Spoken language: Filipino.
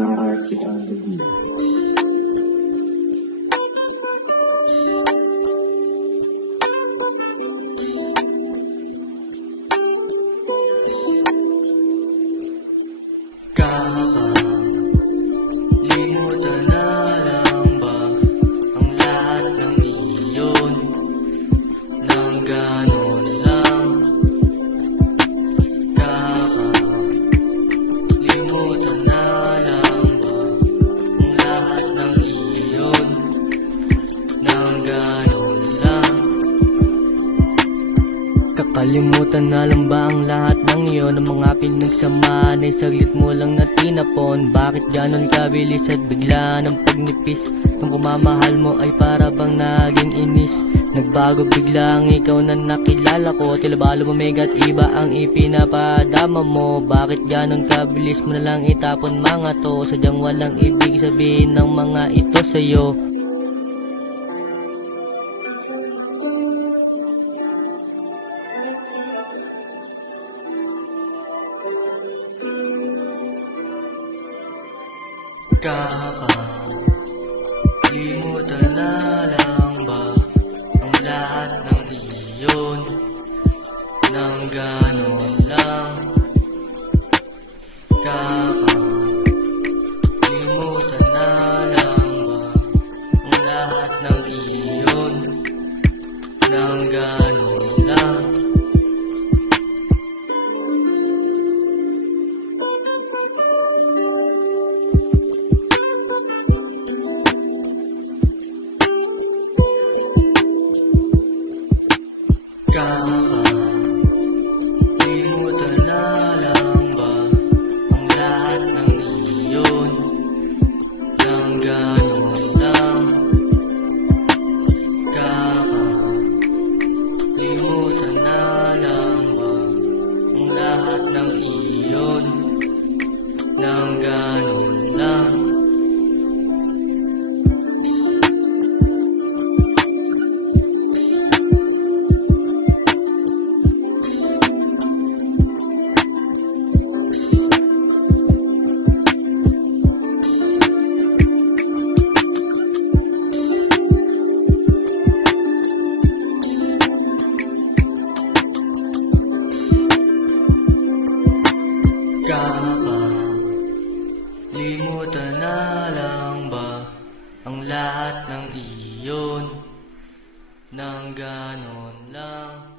priority on the wheel. Kalimutan na lang ba ang lahat ng iyon? Ang mga pinagsamaan ay saglit mo lang na tinapon. Bakit ganon kabilis at bigla ng pagnipis Nung kumamahal mo ay para bang naging inis. Nagbago bigla ang ikaw na nakilala ko. Tila ba lumamig at iba ang ipinapadama mo? Bakit ganon kabilis mo na lang itapon mga to? Sadyang walang ibig sabihin ng mga ito sa'yo Kakalimutan na lang ba ang lahat ng iyon Nang ganon lang. Kakalimutan na lang ba ang lahat ng iyon Nang ganon Kakalimutan na lang ba ang iyon Nang ganon lang Kakalimutan na lang ba iyon Nang ganon Kakalimutan na lang ba ang lahat ng iyon? Nang ganon lang